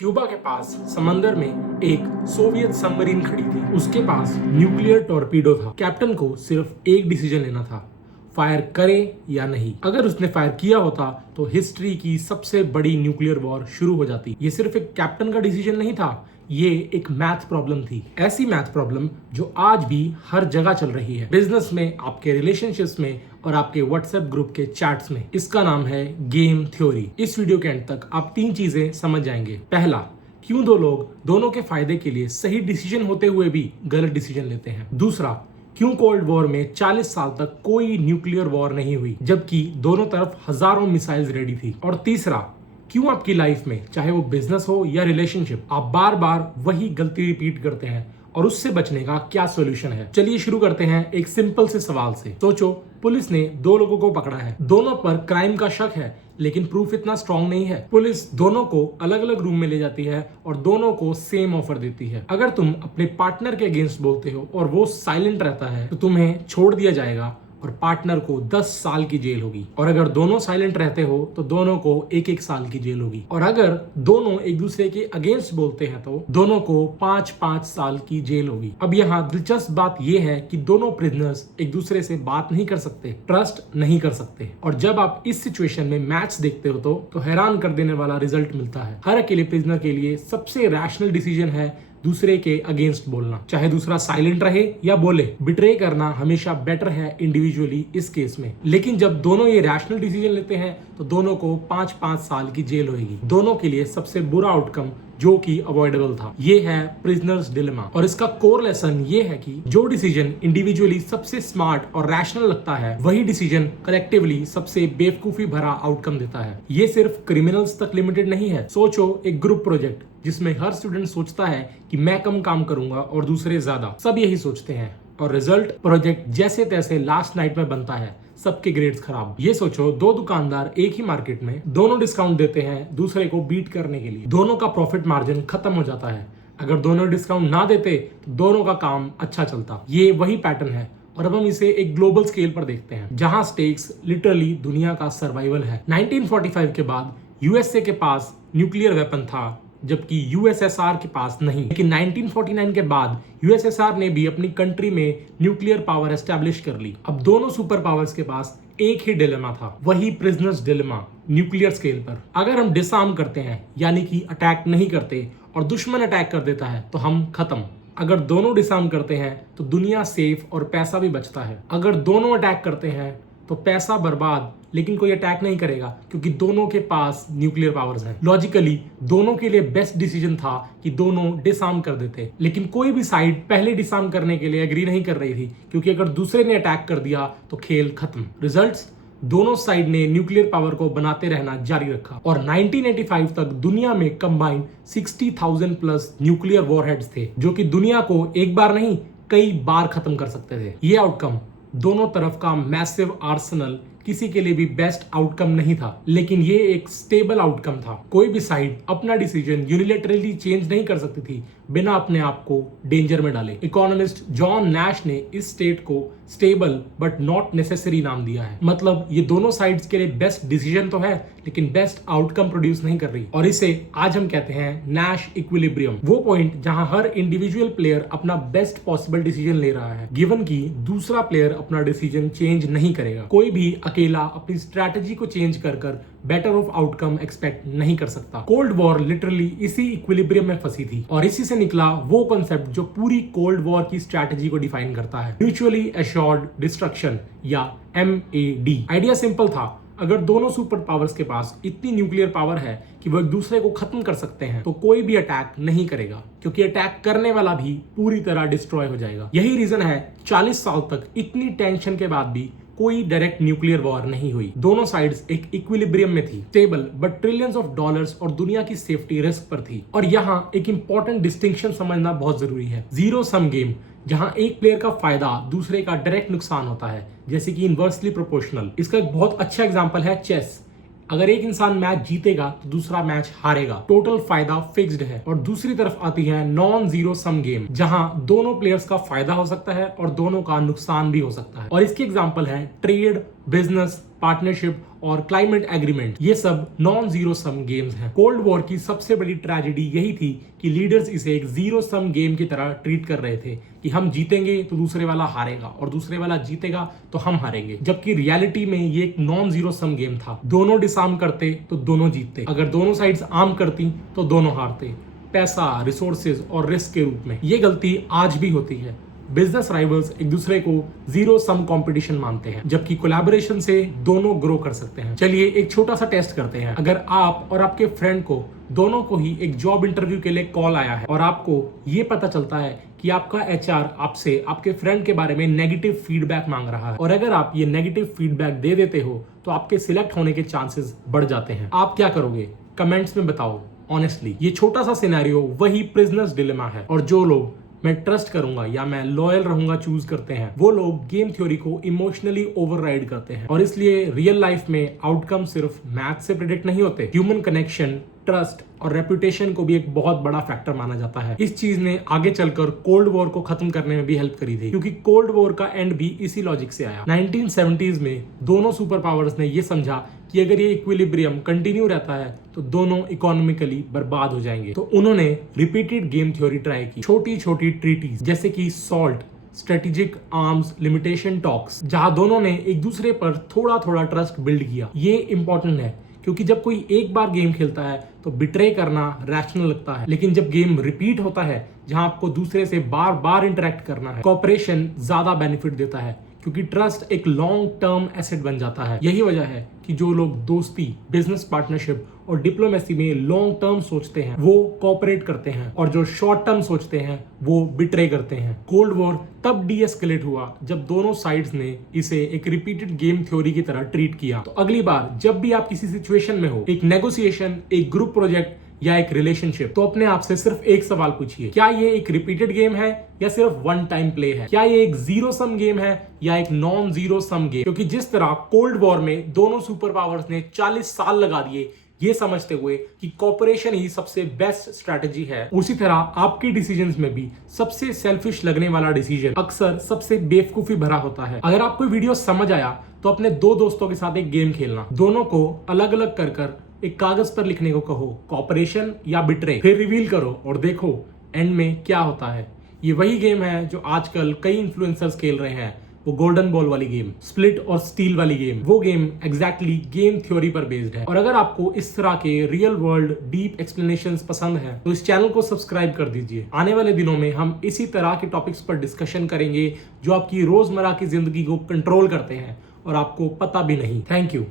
Cuba के पास समंदर में एक सोवियत सबमरीन खड़ी थी। उसके पास न्यूक्लियर टॉर्पीडो था। कैप्टन को सिर्फ एक डिसीजन लेना था, फायर करे या नहीं। अगर उसने फायर किया होता तो हिस्ट्री की सबसे बड़ी न्यूक्लियर वॉर शुरू हो जाती। ये सिर्फ एक कैप्टन का डिसीजन नहीं था, ये एक मैथ प्रॉब्लम थी। ऐसी मैथ प्रॉब्लम जो आज भी हर जगह चल रही है, बिजनेस में, आपके रिलेशनशिप्स में और आपके व्हाट्सएप ग्रुप के चैट्स में। इसका नाम है गेम थ्योरी। इस वीडियो के एंड तक आप 3 चीजें समझ जाएंगे। पहला, क्यों दो लोग दोनों के फायदे के लिए सही डिसीजन होते हुए भी गलत डिसीजन लेते हैं। दूसरा, क्यों कोल्ड वॉर में 40 साल तक कोई न्यूक्लियर वॉर नहीं हुई जबकि दोनों तरफ हजारों मिसाइल्स रेडी थी। और तीसरा, क्यों आपकी लाइफ में, चाहे वो बिजनेस हो या रिलेशनशिप, आप बार बार वही गलती रिपीट करते हैं और उससे बचने का क्या सॉल्यूशन है। चलिए शुरू करते हैं एक सिंपल से सवाल से। सोचो, पुलिस ने 2 लोगों को पकड़ा है। दोनों पर क्राइम का शक है लेकिन प्रूफ इतना स्ट्रांग नहीं है। पुलिस दोनों को अलग अलग रूम में ले जाती है और दोनों को सेम ऑफर देती है। अगर तुम अपने पार्टनर के अगेंस्ट बोलते हो और वो साइलेंट रहता है तो तुम्हें छोड़ दिया जाएगा और पार्टनर को 10 साल की जेल होगी। और अगर दोनों साइलेंट रहते हो तो दोनों को 1-1 साल की जेल होगी। और अगर दोनों एक दूसरे के अगेंस्ट बोलते हैं तो दोनों को 5-5 साल की जेल होगी। अब यहाँ दिलचस्प बात यह है कि दोनों प्रिजनर्स एक दूसरे से बात नहीं कर सकते, ट्रस्ट नहीं कर सकते। और जब आप इस सिचुएशन में मैच देखते हो तो हैरान कर देने वाला रिजल्ट मिलता है। हर अकेले प्रिजनर के लिए सबसे रैशनल डिसीजन है दूसरे के अगेंस्ट बोलना, चाहे दूसरा साइलेंट रहे या बोले। बिट्रे करना हमेशा बेटर है इंडिविजुअली इस केस में। लेकिन जब दोनों ये रैशनल डिसीजन लेते हैं तो दोनों को 5-5 साल की जेल होगी। दोनों के लिए सबसे बुरा आउटकम जो कि अवॉइडेबल था, ये है प्रिजनर्स डिलेमा। और इसका कोर लेसन ये है कि जो डिसीजन इंडिविजुअली सबसे स्मार्ट और रैशनल लगता है, वही डिसीजन कलेक्टिवली सबसे बेवकूफी भरा आउटकम देता है। ये सिर्फ क्रिमिनल्स तक लिमिटेड नहीं है। सोचो, एक ग्रुप प्रोजेक्ट जिसमें हर स्टूडेंट सोचता है कि मैं कम काम करूंगा और दूसरे ज्यादा, सब यही सोचते हैं और रिजल्ट प्रोजेक्ट जैसे तैसे लास्ट नाइट में बनता है, सबके ग्रेड्स खराब। ये सोचो, 2 दुकानदार एक ही मार्केट में, दोनों डिस्काउंट देते हैं दूसरे को बीट करने के लिए। दोनों का प्रॉफिट मार्जिन खत्म हो जाता है। अगर दोनों डिस्काउंट ना देते तो दोनों का काम अच्छा चलता। ये वही पैटर्न है और अब हम इसे एक ग्लोबल स्केल पर देखते हैं जहां स्टेक्स लिटरली दुनिया का सर्वाइवल है। 1945 के बाद यूएसए के पास न्यूक्लियर वेपन था जबकि यूएसएसआर के पास नहीं। लेकिन 1949 के बाद यूएसएसआर ने भी अपनी कंट्री में न्यूक्लियर पावर एस्टैब्लिश कर ली। अब दोनों सुपर पावर्स के पास एक ही डिलेमा था, वही प्रिजनर्स डिलेमा न्यूक्लियर स्केल पर। अगर हम डिसआर्म करते हैं, यानी कि अटैक नहीं करते, और दुश्मन अटैक कर देता है तो हम खत्म। अगर दोनों डिसआर्म करते हैं तो दुनिया सेफ और पैसा भी बचता है। अगर दोनों अटैक करते हैं तो पैसा बर्बाद, लेकिन कोई अटैक नहीं करेगा क्योंकि दोनों के पास न्यूक्लियर पावर्स हैं। लॉजिकली दोनों के लिए बेस्ट डिसीजन था कि दोनों डिसआर्म कर देते। लेकिन कोई भी साइड पहले डिसआर्म करने के लिए एग्री नहीं कर रही थी क्योंकि अगर दूसरे ने अटैक कर दिया तो खेल खत्म। रिजल्ट्स, दोनों साइड ने न्यूक्लियर पावर को बनाते रहना जारी रखा और 1985 तक दुनिया में कंबाइंड 60,000 प्लस न्यूक्लियर वॉरहेड्स थे जो कि दुनिया को एक बार नहीं, कई बार खत्म कर सकते थे। ये आउटकम, दोनों तरफ का मैसिव आर्सेनल, किसी के लिए भी बेस्ट आउटकम नहीं था, लेकिन ये एक स्टेबल आउटकम था। कोई भी साइड अपना डिसीजन यूनिलैटरली चेंज नहीं कर सकती थी बिना अपने आप को डेंजर में डाले। इकोनॉमिस्ट जॉन नैश ने इस स्टेट को स्टेबल बट नॉट नेसेसरी नाम दिया है। मतलब ये दोनों साइड्स के लिए बेस्ट डिसीजन तो है लेकिन बेस्ट आउटकम प्रोड्यूस नहीं कर रही। और इसे आज हम कहते हैं नैश इक्विलिब्रियम। वो पॉइंट जहां हर इंडिविजुअल प्लेयर अपना बेस्ट पॉसिबल डिसीजन ले रहा है, गिवन कि दूसरा प्लेयर अपना डिसीजन चेंज नहीं करेगा। कोई भी अकेला अपनी स्ट्रैटेजी को चेंज कर बेटर ऑफ आउटकम एक्सपेक्ट नहीं कर सकता। कोल्ड वॉर लिटरली इसी इक्विलिब्रियम में फंसी थी और इसी से निकला वो कॉन्सेप्ट जो पूरी कोल्ड वॉर की स्ट्रैटेजी को डिफाइन करता है, म्यूचुअली एश्योर्ड डिस्ट्रक्शन या MAD। आइडिया सिंपल था, अगर दोनों सुपर पावर्स के पास इतनी न्यूक्लियर पावर है कि वो एक दूसरे को खत्म कर सकते हैं तो कोई भी अटैक नहीं करेगा क्योंकि अटैक करने वाला भी पूरी तरह डिस्ट्रॉय हो जाएगा। यही रीजन है 40 साल तक इतनी टेंशन के बाद भी कोई डायरेक्ट न्यूक्लियर वॉर नहीं हुई। दोनों साइड्स एक इक्विलिब्रियम में थी, stable but trillions of dollars और दुनिया की सेफ्टी रिस्क पर थी। और यहाँ एक इंपॉर्टेंट डिस्टिंक्शन समझना बहुत जरूरी है, जीरो सम गेम, जहां एक प्लेयर का फायदा दूसरे का डायरेक्ट नुकसान होता है, जैसे कि इनवर्सली प्रोपोर्शनल। इसका एक बहुत अच्छा एग्जांपल है चेस। अगर एक इंसान मैच जीतेगा तो दूसरा मैच हारेगा, टोटल फायदा फिक्स्ड है। और दूसरी तरफ आती है नॉन जीरो सम गेम, जहां दोनों प्लेयर्स का फायदा हो सकता है और दोनों का नुकसान भी हो सकता है। और इसके एग्जांपल है ट्रेड, बिजनेस, पार्टनरशिप और क्लाइमेट एग्रीमेंट, ये सब नॉन जीरो सम गेम्स हैं। कोल्ड वॉर की सबसे बड़ी ट्रेजेडी यही थी कि लीडर्स इसे एक जीरो सम गेम की तरह ट्रीट कर रहे थे कि हम जीतेंगे तो दूसरे वाला हारेगा और दूसरे वाला जीतेगा तो हम हारेंगे, जबकि रियलिटी में ये एक नॉन जीरो सम गेम था। दोनों डिसआर्म करते तो दोनों जीतते, अगर दोनों साइड्स आर्म करती तो दोनों हारते, पैसा, रिसोर्सेज और रिस्क के रूप में। ये गलती आज भी होती है। बिजनेस राइवल्स एक दूसरे को जीरो सम कंपटीशन मानते हैं, जबकि कोलैबोरेशन से दोनों ग्रो कर सकते हैं। चलिए एक छोटा सा टेस्ट करते हैं। अगर आप और आपके फ्रेंड को दोनों को ही एक जॉब इंटरव्यू के लिए कॉल आया है और आपको ये पता चलता है कि आपका एचआर आपसे आपके फ्रेंड के बारे में नेगेटिव फीडबैक मांग रहा है, और अगर आप ये नेगेटिव फीडबैक दे देते हो तो आपके सिलेक्ट होने के चांसेस बढ़ जाते हैं। आप क्या करोगे? कमेंट्स में बताओ ऑनेस्टली। ये छोटा सा सिनेरियो वही प्रिजनर्स डिलेमा है, और जो लोग मैं ट्रस्ट करूंगा या मैं लॉयल रहूंगा चूज करते हैं, वो लोग गेम थ्योरी को इमोशनली ओवरराइड करते हैं। और इसलिए रियल लाइफ में आउटकम सिर्फ मैथ से प्रेडिक्ट नहीं होते। ह्यूमन कनेक्शन, ट्रस्ट और रेपुटेशन को भी एक बहुत बड़ा फैक्टर माना जाता है। इस चीज ने आगे चलकर कोल्ड वॉर को खत्म करने में भी हेल्प करी थी, क्योंकि कोल्ड वॉर का एंड भी इसी लॉजिक से आया। 1970s में दोनों सुपर पावर्स ने ये समझा कि अगर ये इक्विलिब्रियम कंटिन्यू रहता है तो दोनों इकोनॉमिकली बर्बाद हो जाएंगे। तो उन्होंने रिपीटेड गेम थ्योरी ट्राई की, छोटी छोटी ट्रीटीज जैसे कि salt, strategic arms limitation talks, जहां दोनों ने एक दूसरे पर थोड़ा थोड़ा ट्रस्ट बिल्ड किया। ये इंपॉर्टेंट है क्योंकि जब कोई एक बार गेम खेलता है तो बिट्रे करना रैशनल लगता है, लेकिन जब गेम रिपीट होता है जहां आपको दूसरे से बार बार इंटरेक्ट करना है, कोऑपरेशन ज्यादा बेनिफिट देता है, क्योंकि ट्रस्ट एक लॉन्ग टर्म एसेट बन जाता है। यही वजह है कि जो लोग दोस्ती, बिजनेस पार्टनरशिप और डिप्लोमेसी में लॉन्ग टर्म सोचते हैं वो कोऑपरेट करते हैं, और जो शॉर्ट टर्म सोचते हैं वो बिट्रे करते हैं। कोल्ड वॉर तब डीएस्केलेट हुआ जब दोनों साइड्स ने इसे एक रिपीटेड गेम थ्योरी की तरह ट्रीट किया। तो अगली बार जब भी आप किसी सिचुएशन में हो, एक नेगोशिएशन, एक ग्रुप प्रोजेक्ट या एक रिलेशनशिप, तो अपने आप से सिर्फ एक सवाल पूछिए, क्या ये एक रिपीटेड गेम है या सिर्फ वन टाइम प्ले है? क्या ये एक जीरो सम गेम है या एक नॉन जीरो सम गेम? क्योंकि जिस तरह कोल्ड वॉर में दोनों सुपर पावर्स ने 40 साल लगा दिए ये समझते हुए कि कॉपरेशन ही सबसे बेस्ट स्ट्रैटेजी है, उसी तरह आपके डिसीजंस में भी सबसे सेल्फिश लगने वाला डिसीजन अक्सर सबसे बेवकूफी भरा होता है। अगर आपको वीडियो समझ आया तो अपने दो दोस्तों के साथ एक गेम खेलना, दोनों को अलग अलग कर एक कागज पर लिखने को कहो, कॉपरेशन या बिट्रे, फिर रिवील करो और देखो एंड में क्या होता है। ये वही गेम है जो आजकल कई इन्फ्लुएंसर्स खेल रहे हैं, वो गोल्डन बॉल वाली गेम, स्प्लिट और स्टील वाली गेम। वो गेम एग्जैक्टली गेम थ्योरी पर बेस्ड है। और अगर आपको इस तरह के रियल वर्ल्ड डीप एक्सप्लेनेशंस पसंद है तो इस चैनल को सब्सक्राइब कर दीजिए। आने वाले दिनों में हम इसी तरह के टॉपिक्स पर डिस्कशन करेंगे जो आपकी रोजमर्रा की जिंदगी को कंट्रोल करते हैं और आपको पता भी नहीं। Thank you.